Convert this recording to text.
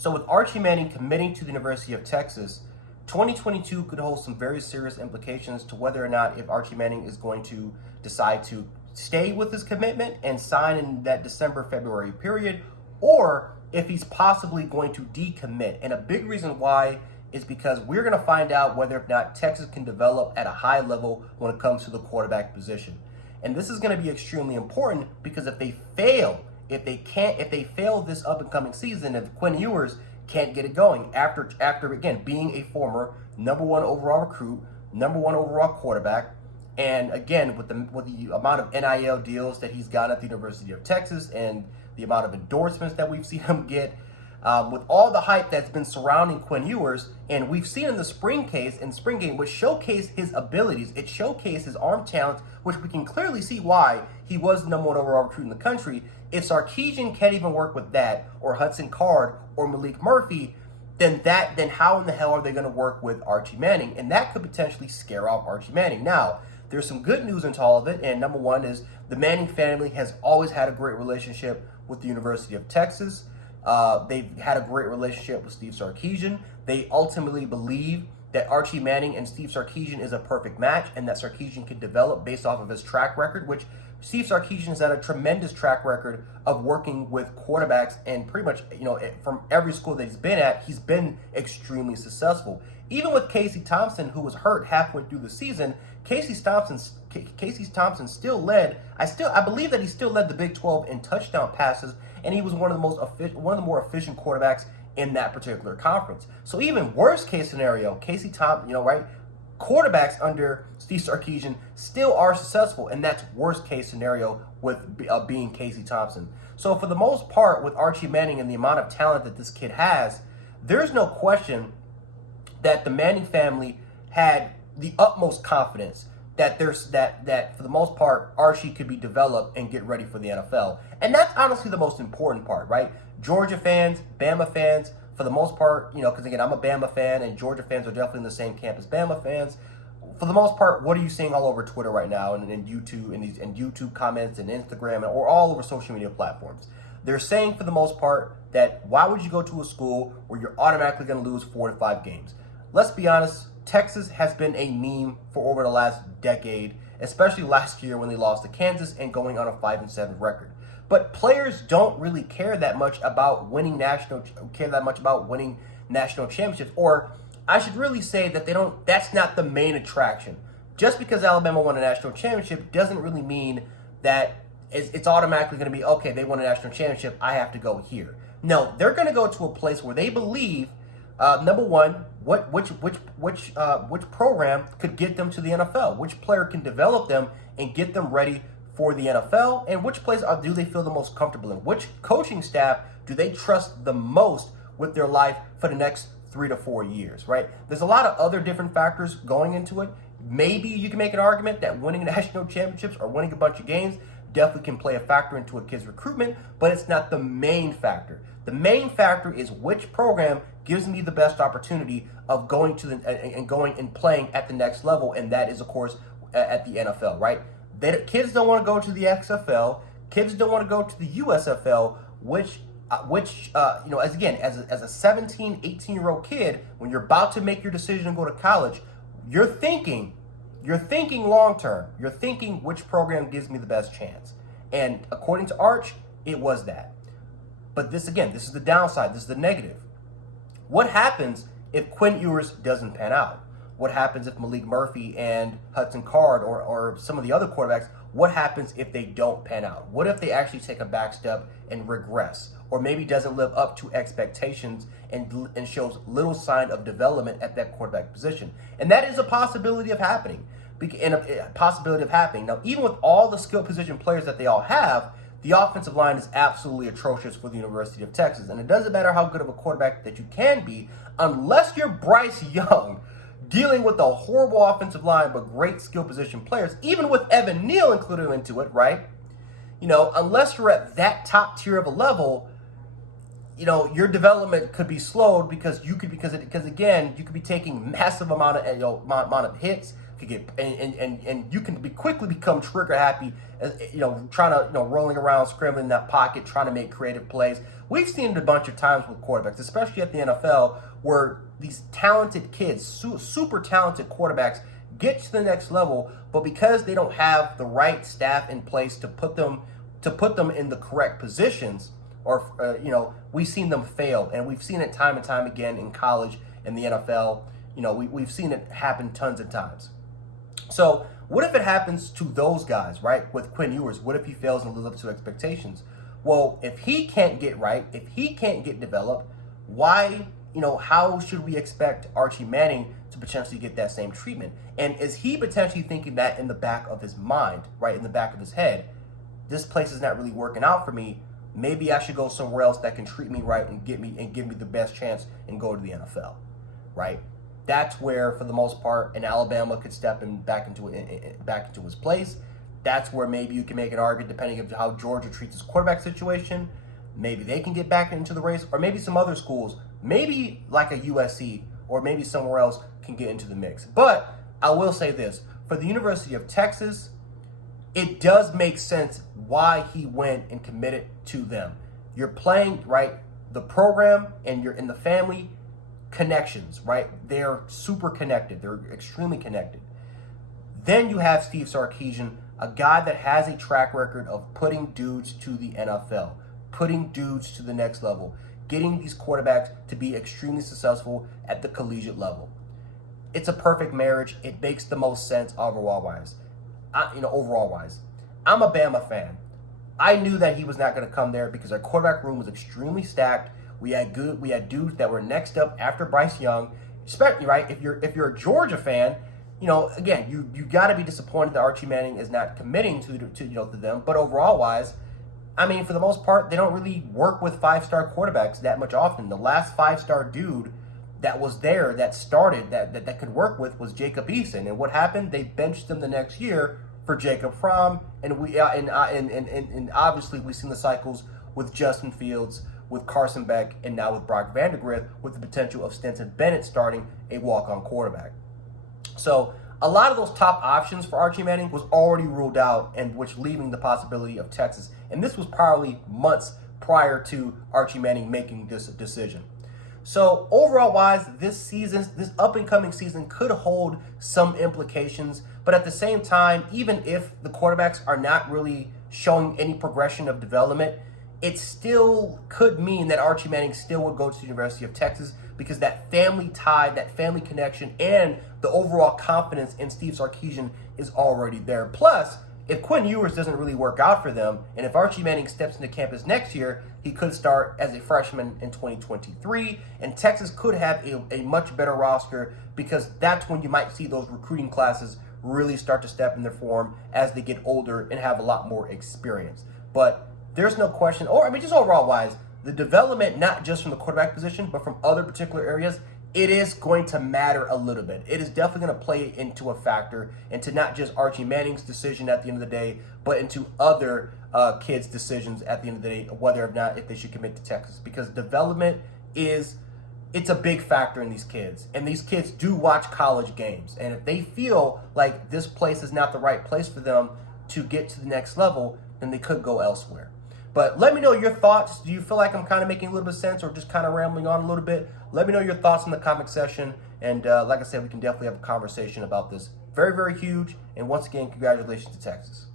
So with Archie Manning committing to the University of Texas, 2022 could hold some very serious implications to whether or not if Archie Manning is going to decide to stay with his commitment and sign in that December-February period, or if he's possibly going to decommit. And a big reason why is because we're going to find out whether or not Texas can develop at a high level when it comes to the quarterback position. And this is going to be extremely important because if they fail this up and coming season, if Quinn Ewers can't get it going after again being a former #1 overall recruit, #1 overall quarterback, and again with the amount of NIL deals that he's got at the University of Texas and the amount of endorsements that we've seen him get, with all the hype that's been surrounding Quinn Ewers, and we've seen in the spring game, which showcased his abilities, it showcased his arm talent, which we can clearly see why he was the #1 overall recruit in the country. If Sarkisian can't even work with that, or Hudson Card, or Malik Murphy, then how in the hell are they going to work with Archie Manning? And that could potentially scare off Archie Manning. Now, there's some good news into all of it, and number one is the Manning family has always had a great relationship with the University of Texas. They've had a great relationship with Steve Sarkisian. They ultimately believe that Archie Manning and Steve Sarkisian is a perfect match and that Sarkisian can develop based off of his track record, which Steve Sarkisian has had a tremendous track record of working with quarterbacks, and pretty much, from every school that he's been at, he's been extremely successful. Even with Casey Thompson, who was hurt halfway through the season, Casey Thompson still led. I believe that he still led the Big 12 in touchdown passes, and he was one of the more efficient quarterbacks in that particular conference. So even worst case scenario, Casey Thompson, quarterbacks under Steve Sarkisian still are successful, and that's worst case scenario with being Casey Thompson. So for the most part, with Archie Manning and the amount of talent that this kid has, there's no question that the Manning family had the utmost confidence that that for the most part Archie could be developed and get ready for the NFL. And that's honestly the most important part, right? Georgia fans, Bama fans, for the most part, because again, I'm a Bama fan, and Georgia fans are definitely in the same camp as Bama fans. For the most part, what are you seeing all over Twitter right now, and YouTube, and YouTube comments, and Instagram, or all over social media platforms? They're saying for the most part that why would you go to a school where you're automatically going to lose 4 to 5 games? Let's be honest, Texas has been a meme for over the last decade, especially last year when they lost to Kansas and going on a 5-7 record. But players don't really care that much about winning national championships, or I should really say that they don't. That's not the main attraction. Just because Alabama won a national championship doesn't really mean that it's automatically going to be okay. They won a national championship, I have to go here. No, they're going to go to a place where they believe, number one, which program could get them to the NFL, which player can develop them and get them ready for the NFL, and which place do they feel the most comfortable in? Which coaching staff do they trust the most with their life for the next 3 to 4 years, right? There's a lot of other different factors going into it. Maybe you can make an argument that winning national championships or winning a bunch of games definitely can play a factor into a kid's recruitment, but it's not the main factor. The main factor is which program gives me the best opportunity of going and playing at the next level, and that is, of course, at the NFL, right? Kids don't want to go to the XFL. Kids don't want to go to the USFL, which as a 17, 18-year-old kid, when you're about to make your decision to go to college, you're thinking long term. You're thinking which program gives me the best chance. And according to Arch, it was that. But this is the downside. This is the negative. What happens if Quinn Ewers doesn't pan out? What happens if Malik Murphy and Hudson Card or some of the other quarterbacks, what happens if they don't pan out? What if they actually take a back step and regress? Or maybe doesn't live up to expectations and shows little sign of development at that quarterback position? And that is a possibility of happening. Now, even with all the skill position players that they all have, the offensive line is absolutely atrocious for the University of Texas. And it doesn't matter how good of a quarterback that you can be, unless you're Bryce Young, dealing with a horrible offensive line but great skill position players, even with Evan Neal included into it, right? Unless you're at that top tier of a level, your development could be slowed because you could be taking massive amount of hits could get, and you can quickly become trigger happy, trying to, rolling around, scrambling in that pocket, trying to make creative plays. We've seen it a bunch of times with quarterbacks, especially at the NFL, where these talented kids, super talented quarterbacks, get to the next level, but because they don't have the right staff in place to put them in the correct positions, or we've seen them fail, and we've seen it time and time again in college and the NFL. We've seen it happen tons of times. So what if it happens to those guys, right? With Quinn Ewers, what if he fails and lives up to expectations? Well, if he can't get right, if he can't get developed, why, how should we expect Archie Manning to potentially get that same treatment? And is he potentially thinking that in the back of his mind, right, in the back of his head, this place is not really working out for me. Maybe I should go somewhere else that can treat me right and give me the best chance and go to the NFL, right? That's where, for the most part, an Alabama could step back into his place. That's where maybe you can make an argument, depending on how Georgia treats his quarterback situation. Maybe they can get back into the race, or maybe some other schools, maybe like a USC, or maybe somewhere else can get into the mix. But I will say this, for the University of Texas, it does make sense why he went and committed to them. You're playing, right, the program, and you're in the family connections, right? They're super connected. They're extremely connected. Then you have Steve Sarkisian, a guy that has a track record of putting dudes to the NFL, putting dudes to the next level, getting these quarterbacks to be extremely successful at the collegiate level. It's a perfect marriage. It makes the most sense overall-wise. I'm a Bama fan. I knew that he was not going to come there because our quarterback room was extremely stacked. We had dudes that were next up after Bryce Young, especially, right? If you're a Georgia fan, again, you got to be disappointed that Archie Manning is not committing to them. But overall wise, I mean, for the most part, they don't really work with 5-star quarterbacks that much often. The last 5-star dude that was there, that started, that could work with, was Jacob Eason. And what happened? They benched him the next year for Jacob Fromm, and obviously we've seen the cycles with Justin Fields, with Carson Beck, and now with Brock Vandagriff, with the potential of Stetson Bennett starting a walk-on quarterback. So a lot of those top options for Archie Manning was already ruled out, and which leaving the possibility of Texas. And this was probably months prior to Archie Manning making this decision. So overall wise, this up and coming season could hold some implications, but at the same time, even if the quarterbacks are not really showing any progression of development, it still could mean that Archie Manning still would go to the University of Texas, because that family tie, that family connection, and the overall confidence in Steve Sarkisian is already there. Plus, if Quinn Ewers doesn't really work out for them, and if Archie Manning steps into campus next year, he could start as a freshman in 2023, and Texas could have a much better roster, because that's when you might see those recruiting classes really start to step in their form as they get older and have a lot more experience. But there's no question, just overall wise, the development, not just from the quarterback position, but from other particular areas, it is going to matter a little bit. It is definitely going to play into a factor, into not just Archie Manning's decision at the end of the day, but into other kids' decisions at the end of the day, whether or not if they should commit to Texas. Because development it's a big factor in these kids. And these kids do watch college games. And if they feel like this place is not the right place for them to get to the next level, then they could go elsewhere. But let me know your thoughts. Do you feel like I'm kind of making a little bit of sense, or just kind of rambling on a little bit? Let me know your thoughts in the comment section. And like I said, we can definitely have a conversation about this. Very, very huge. And once again, congratulations to Texas.